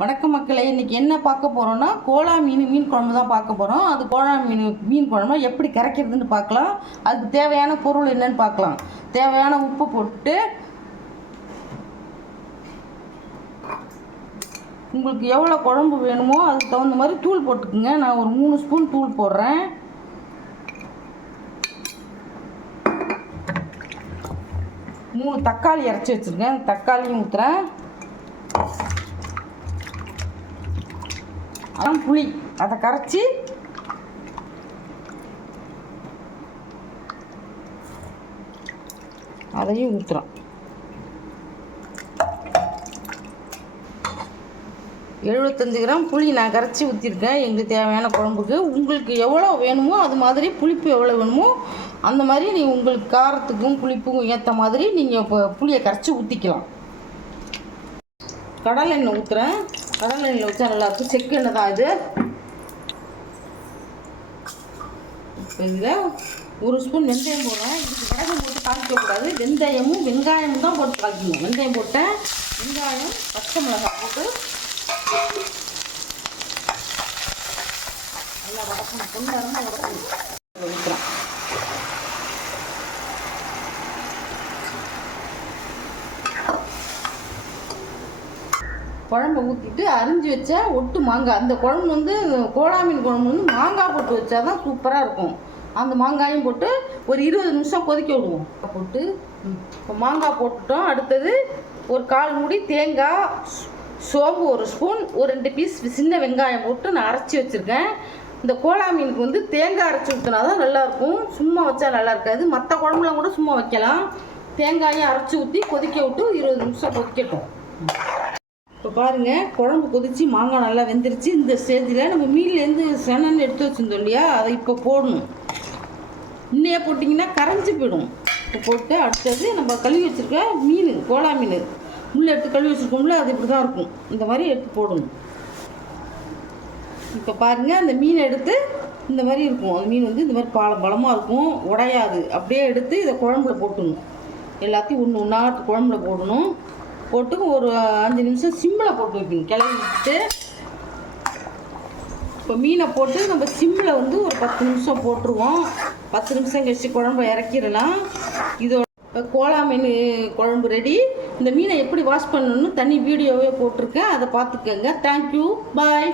வணக்கம் மக்களே, இன்றைக்கி என்ன பார்க்க போகிறோன்னா கோலா மீன் குழம்பு தான் பார்க்க போகிறோம். அது கோலா மீன் குழம்பு எப்படி கரைக்கிறதுன்னு பார்க்கலாம். அதுக்கு தேவையான பொருள் என்னன்னு பார்க்கலாம். தேவையான உப்பு போட்டு உங்களுக்கு எவ்வளோ குழம்பு வேணுமோ அதுக்கு தகுந்த மாதிரி தூள் போட்டுக்குங்க. நான் ஒரு 3 ஸ்பூன் தூள் போடுறேன். மூணு தக்காளி இறச்சி வச்சுருக்கேன், தக்காளியும் ஊற்றுறேன். அதான் புளி, அதை கரைச்சி அதையும் ஊற்றுறோம். 75 கிராம் புளி நான் கரைச்சி ஊற்றிருக்கேன் எங்களுக்கு தேவையான குழம்புக்கு. உங்களுக்கு எவ்வளோ வேணுமோ அது மாதிரி புளிப்பு எவ்வளோ வேணுமோ அந்த மாதிரி நீங்கள் உங்களுக்கு காரத்துக்கும் புளிப்புக்கும் ஏற்ற மாதிரி நீங்கள் இப்போ புளியை கரைச்சி ஊற்றிக்கலாம். கடலை எண்ணெய் ஊற்றுறேன். கடலை எண்ணெய் ஊற்றா நல்லாயிருக்கும். செக்கு எண்ணெய் தான் இது. இப்போ இதில் 1 ஸ்பூன் வெந்தயம் போடுறேன். இதுக்கு கடகம் போட்டு காய்க்கக்கூடாது. வெந்தயமும் வெங்காயமும் தான் போட்டு காய்க்கணும். வெந்தயம் போட்டேன், வெங்காயம், பச்சை மிளகாய் போட்டு நல்லா வதக்கணும். பொன்னரமாக வதக்கணும். ஊற்றுறேன். குழம்பை ஊற்றிட்டு அரிஞ்சு வச்சா ஒட்டு மாங்காய். அந்த குழம்பு வந்து கோலா மீன் குழம்பு வந்து மாங்காய் போட்டு வச்சா தான் சூப்பராக இருக்கும். அந்த மாங்காயும் போட்டு ஒரு 20 நிமிஷம் கொதிக்க விடுவோம். போட்டு இப்போ மாங்காய் போட்டுட்டோம். அடுத்தது ஒரு 1/4 மூடி தேங்காய், சோம்பு 1 ஸ்பூன், ஒரு 2 பீஸ் சின்ன வெங்காயம் போட்டு நான் அரைச்சி வச்சுருக்கேன். இந்த கோலா மீனுக்கு வந்து தேங்காய் அரைச்சி ஊற்றினா தான் நல்லாயிருக்கும். சும்மா வச்சா நல்லா இருக்காது. மற்ற குழம்புலாம் கூட சும்மா வைக்கலாம். தேங்காயும் அரைச்சி ஊற்றி கொதிக்க விட்டு 20 நிமிஷம் கொதிக்கட்டும். இப்போ பாருங்கள், குழம்பு கொதித்து மாங்காய் நல்லா வெந்துருச்சு. இந்த ஸ்டேஜில் நம்ம மீன்லேருந்து செனன்னு எடுத்து வச்சுருந்தோம் இல்லையா, அதை இப்போ போடணும். இன்னையே போட்டிங்கன்னா கரைஞ்சி போயிடும். இப்போ போட்டு அடுத்தது நம்ம கழுவி வச்சுருக்க மீன், கோலா மீன் முள்ளை எடுத்து கழுவி வச்சுருக்கோம்ல, அது இப்படி தான் இருக்கும். இந்த மாதிரி எடுத்து போடணும். இப்போ பாருங்கள், அந்த மீனை எடுத்து இந்த மாதிரி இருக்கும். அந்த மீன் வந்து இந்த மாதிரி பலமாக இருக்கும், உடையாது. அப்படியே எடுத்து இதை குழம்புல போட்டுடணும். எல்லாத்தையும் ஒன்று ஒன்றா குழம்புல போடணும். போட்டு ஒரு 5 நிமிஷம் சிம்மில் போட்டு வைக்கணும். கிளறி விட்டு இப்போ மீனை போட்டு நம்ம சிம்மில் வந்து ஒரு 10 நிமிஷம் போட்டுருவோம். 10 நிமிஷம் கழிச்சு குழம்பு இறக்கிடலாம். இதோட இப்போ கோலா மீன் குழம்பு ரெடி. இந்த மீனை எப்படி வாஷ் பண்ணணும்னு தனி வீடியோவே போட்டிருக்கேன், அதை பார்த்துக்கோங்க. தேங்க்யூ, பாய்.